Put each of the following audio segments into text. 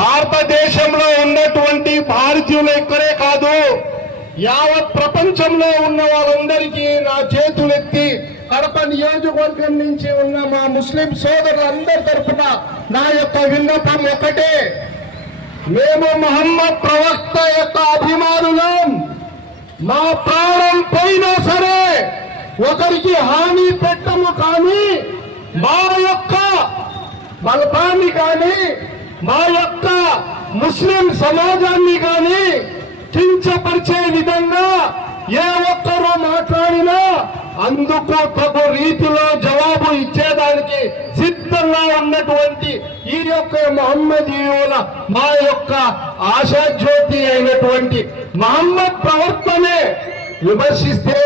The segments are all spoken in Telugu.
భారతదేశంలో ఉన్నటువంటి భారతీయులు ఇక్కడే కాదు యావత్ ప్రపంచంలో ఉన్న వాళ్ళందరికీ నా చేతులెత్తి కడప నియోజకవర్గం నుంచి ఉన్న మా ముస్లిం సోదరులందరి తరఫున నా యొక్క విన్నపం ఒకటే. మేము మహమ్మద్ ప్రవక్త యొక్క అభిమానులం. మా ప్రాణం పోయినా సరే ఒకరికి హాని పెట్టము కానీ మా యొక్క బలపాన్ని కానీ మా యొక్క ముస్లిం సమాజాన్ని కానీ కించపరిచే విధంగా ఏ ఒక్కరూ మాట్లాడినా అందుకు తగు రీతిలో జవాబు ఇచ్చేదానికి సిద్ధంగా ఉన్నటువంటి ఈ యొక్క మహమ్మదీయుల మా యొక్క ఆశాజ్యోతి అయినటువంటి మహమ్మద్ ప్రవర్తనే విమర్శిస్తే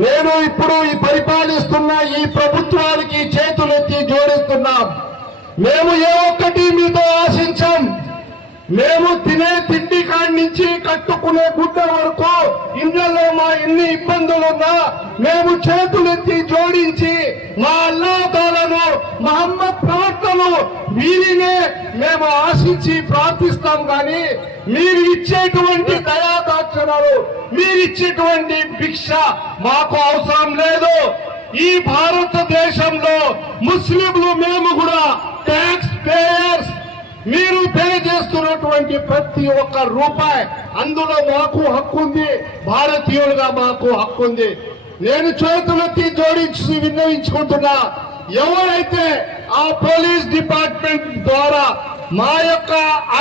నేను ఇప్పుడు ఈ పరిపాలిస్తున్న ఈ ప్రభుత్వానికి మేము ఏ ఒక్కటి మీతో ఆశించాం. మేము తినే తిండి కాడి నుంచి కట్టుకునే గుడ్డ వరకు ఇళ్ళలో మా ఎన్ని ఇబ్బందులున్నా మేము చేతులెత్తి జోడించి మా అల్లాదాలను మహమ్మద్ ప్రవర్తను వీరినే మేము ఆశించి ప్రార్థిస్తాం కానీ మీరు ఇచ్చేటువంటి దయాదాక్షణాలు మీరు ఇచ్చేటువంటి భిక్ష మాకు అవసరం లేదు. ఈ భారతదేశంలో ముస్లింలు మేము కూడా పేయర్స్ మీరు పే చేస్తున్నటువంటి ప్రతి ఒక్క రూపాయి అందులో మాకు హక్కు ఉంది. భారతీయులుగా మాకు హక్కు ఉంది. నేను చేతులెత్తి జోడించి విన్నవించుకుంటున్నా ఎవరైతే ఆ పోలీస్ డిపార్ట్మెంట్ ద్వారా మా యొక్క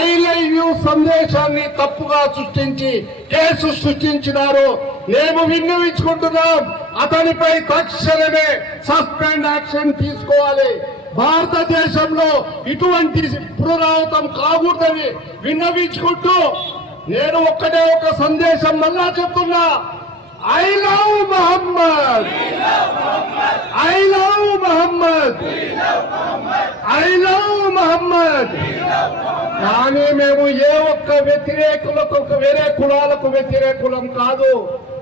ఐ లైవ్ యూ సందేశాన్ని తప్పుగా సృష్టించి కేసు సృష్టించినారు మేము విన్నవించుకుంటున్నాం. అతనిపై తక్షణమే సస్పెండ్ యాక్షన్ తీసుకోవాలి. భారతదేశంలో ఇటువంటి పునరావృతం కాకూడదని విన్నవించుకుంటూ నేను ఒక్కటే ఒక సందేశం మళ్ళా చెప్తున్నా. I love Muhammad. I love Muhammad. I love Muhammad. కానీ మేము ఏ ఒక్క వ్యతిరేకులకు ఒక వేరే కులాలకు వ్యతిరేకులం కాదు.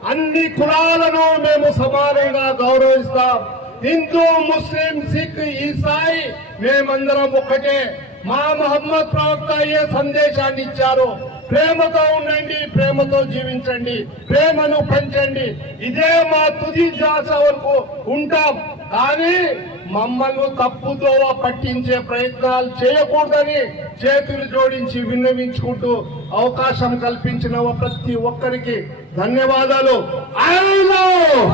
అన్ని కులాలను మేము సమానంగా గౌరవిస్తాం. హిందూ ముస్లిం సిక్ ఈసాయి మేమందరం ఒక్కటే. మా మహమ్మద్ ప్రవక్త అయ్యే సందేశాన్ని ఇచ్చారు. ప్రేమతో ఉండండి ప్రేమతో జీవించండి ప్రేమను పెంచండి. ఇదే మా తుది ధ్యాస వరకు ఉంటాం. కానీ మమ్మల్ని తప్పుదోవ పట్టించే ప్రయత్నాలు చేయకూడదని చేతులు జోడించి విన్నవించుకుంటూ అవకాశం కల్పించిన ప్రతి ఒక్కరికి ధన్యవాదాలు. I I love!